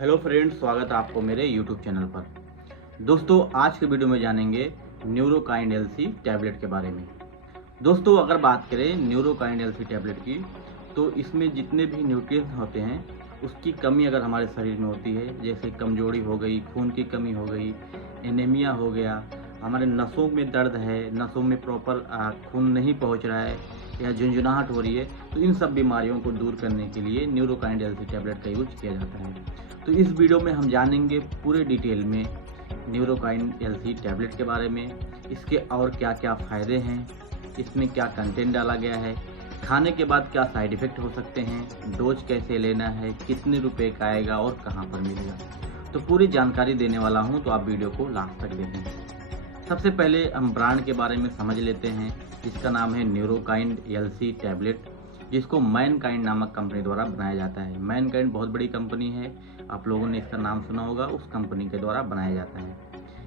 Hello friends, स्वागत है आपको मेरे यूट्यूब चैनल पर। दोस्तों, आज के वीडियो में जानेंगे न्यूरोकाइंड एलसी टैबलेट के बारे में। दोस्तों, अगर बात करें न्यूरोकाइंड एलसी टैबलेट की, तो इसमें जितने भी न्यूट्रिएंट्स होते हैं उसकी कमी अगर हमारे शरीर में होती है, जैसे कमजोरी हो गई, खून की कमी हो गई, एनीमिया हो गया, हमारे नसों में दर्द है, नसों में प्रॉपर खून नहीं पहुंच रहा है या झुंझुनाहट हो रही है, तो इन सब बीमारियों को दूर करने के लिए न्यूरोकाइंड एलसी टैबलेट का यूज किया जाता है। तो इस वीडियो में हम जानेंगे पूरे डिटेल में न्यूरोकाइंड एलसी टैबलेट के बारे में, इसके और क्या क्या फ़ायदे हैं, इसमें क्या कंटेंट डाला गया है, खाने के बाद क्या साइड इफ़ेक्ट हो सकते हैं, डोज कैसे लेना है, कितने रुपए का आएगा और कहाँ पर मिलेगा। तो पूरी जानकारी देने वाला हूँ, तो आप वीडियो को लास्ट तक देखें। सबसे पहले हम ब्रांड के बारे में समझ लेते हैं, जिसका नाम है न्यूरोकाइंड एलसी टैबलेट, जिसको मैनकाइंड नामक कंपनी द्वारा बनाया जाता है। मैनकाइंड बहुत बड़ी कंपनी है, आप लोगों ने इसका नाम सुना होगा, उस कंपनी के द्वारा बनाया जाता है।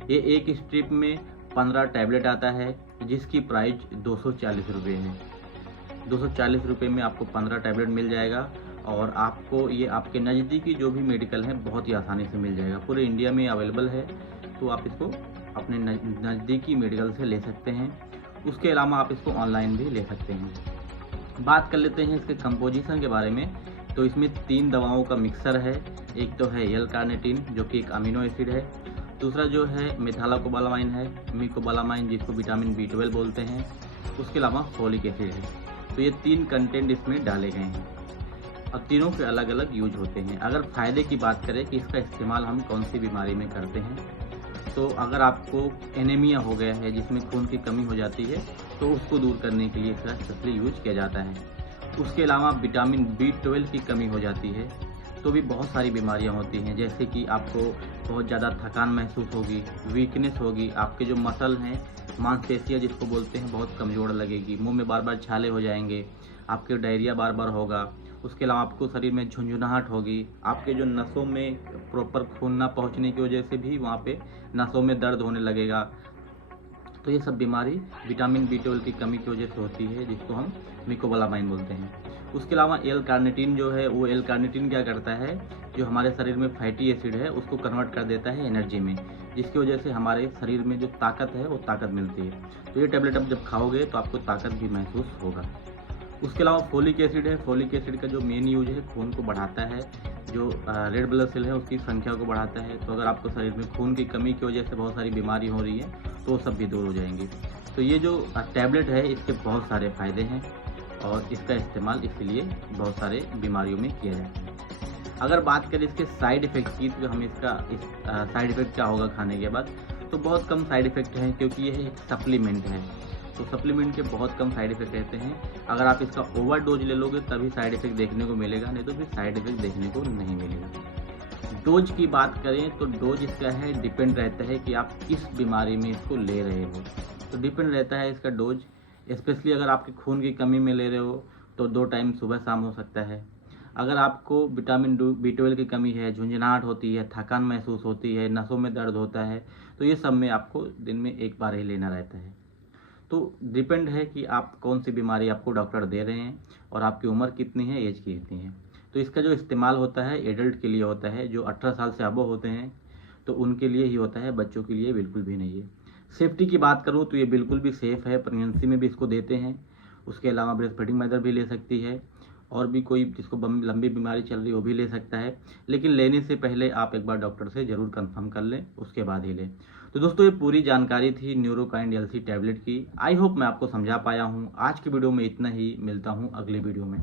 ये एक स्ट्रिप में 15 टैबलेट आता है, जिसकी प्राइस 240 रुपये है। 240 रुपये में आपको 15 टैबलेट मिल जाएगा और आपको ये आपके नज़दीकी जो भी मेडिकल है बहुत ही आसानी से मिल जाएगा। पूरे इंडिया में अवेलेबल है, तो आप इसको अपने नज़दीकी मेडिकल से ले सकते हैं। उसके अलावा आप इसको ऑनलाइन भी ले सकते हैं। बात कर लेते हैं इसके कंपोजिशन के बारे में। तो इसमें 3 दवाओं का मिक्सर है। एक तो है एल कार्निटीन, जो कि एक अमीनो एसिड है। दूसरा जो है मेथालाकोबालामाइन है, मिकोबालामाइन, जिसको विटामिन B12 बोलते हैं। उसके अलावा फोलिक एसिड है। तो ये 3 कंटेंट इसमें डाले गए हैं और तीनों के अलग अलग यूज होते हैं। अगर फ़ायदे की बात करें कि इसका इस्तेमाल हम कौन सी बीमारी में करते हैं, तो अगर आपको एनीमिया हो गया है, जिसमें खून की कमी हो जाती है, तो उसको दूर करने के लिए इसका स्पेशली यूज किया जाता है। उसके अलावा विटामिन B12 की कमी हो जाती है, तो भी बहुत सारी बीमारियां होती हैं, जैसे कि आपको बहुत ज़्यादा थकान महसूस होगी, वीकनेस होगी, आपके जो मसल हैं, मांसपेशियां जिसको बोलते हैं, बहुत कमज़ोर लगेगी, मुंह में बार बार छाले हो जाएंगे, आपके डायरिया बार बार होगा। उसके अलावा आपको शरीर में झुंझुनाहट होगी, आपके जो नसों में प्रॉपर खून ना पहुंचने की वजह से भी वहाँ पे नसों में दर्द होने लगेगा। तो ये सब बीमारी विटामिन B12 की कमी की वजह से होती है, जिसको हम मिकोबालामाइन बोलते हैं। उसके अलावा एल कार्निटीन जो है, वो एल कार्निटीन क्या करता है, जो हमारे शरीर में फैटी एसिड है उसको कन्वर्ट कर देता है एनर्जी में, जिसकी वजह से हमारे शरीर में जो ताकत है वो ताकत मिलती है। तो ये टैबलेट आप जब खाओगे तो आपको ताकत भी महसूस होगा। उसके अलावा फोलिक एसिड है। फोलिक एसिड का जो मेन यूज है, खून को बढ़ाता है, जो रेड ब्लड सेल है उसकी संख्या को बढ़ाता है। तो अगर आपको शरीर में खून की कमी की वजह से बहुत सारी बीमारी हो रही है, तो वो सब भी दूर हो जाएंगी। तो ये जो टैबलेट है, इसके बहुत सारे फ़ायदे हैं और इसका इस्तेमाल इसीलिए बहुत सारे बीमारियों में किया जाता है। अगर बात करें इसके साइड इफ़ेक्ट की, तो हम इसका साइड इफ़ेक्ट क्या होगा खाने के बाद, तो बहुत कम साइड इफ़ेक्ट हैं, क्योंकि यह एक सप्लीमेंट है। तो सप्लीमेंट के बहुत कम साइड इफ़ेक्ट रहते हैं। अगर आप इसका ओवर डोज ले लोगे तभी साइड इफ़ेक्ट देखने को मिलेगा, नहीं तो फिर साइड इफ़ेक्ट देखने को नहीं मिलेगा। डोज की बात करें तो डोज इसका है, डिपेंड रहता है कि आप किस बीमारी में इसको ले रहे हो, तो डिपेंड रहता है इसका डोज। स्पेशली अगर आपके खून की कमी में ले रहे हो तो 2 टाइम सुबह शाम हो सकता है। अगर आपको विटामिन B12 की कमी है, झुंझुनाहट होती है, थकान महसूस होती है, नसों में दर्द होता है, तो ये सब में आपको दिन में 1 बार ही लेना रहता है। तो डिपेंड है कि आप कौन सी बीमारी आपको डॉक्टर दे रहे हैं और आपकी उम्र कितनी है, एज कितनी है। तो इसका जो इस्तेमाल होता है एडल्ट के लिए होता है, जो 18 साल से अबव होते हैं तो उनके लिए ही होता है, बच्चों के लिए बिल्कुल भी नहीं है। सेफ्टी की बात करूँ तो ये बिल्कुल भी सेफ़ है, प्रेगनेंसी में भी इसको देते हैं। उसके अलावा ब्रेस्ट फीडिंग मदर भी ले सकती है, और भी कोई जिसको लंबी बीमारी चल रही है वो भी ले सकता है। लेकिन लेने से पहले आप एक बार डॉक्टर से ज़रूर कंफर्म कर लें, उसके बाद ही लें। तो दोस्तों, ये पूरी जानकारी थी न्यूरोकाइंड एलसी टैबलेट की। आई होप मैं आपको समझा पाया हूँ। आज की वीडियो में इतना ही, मिलता हूँ अगली वीडियो में।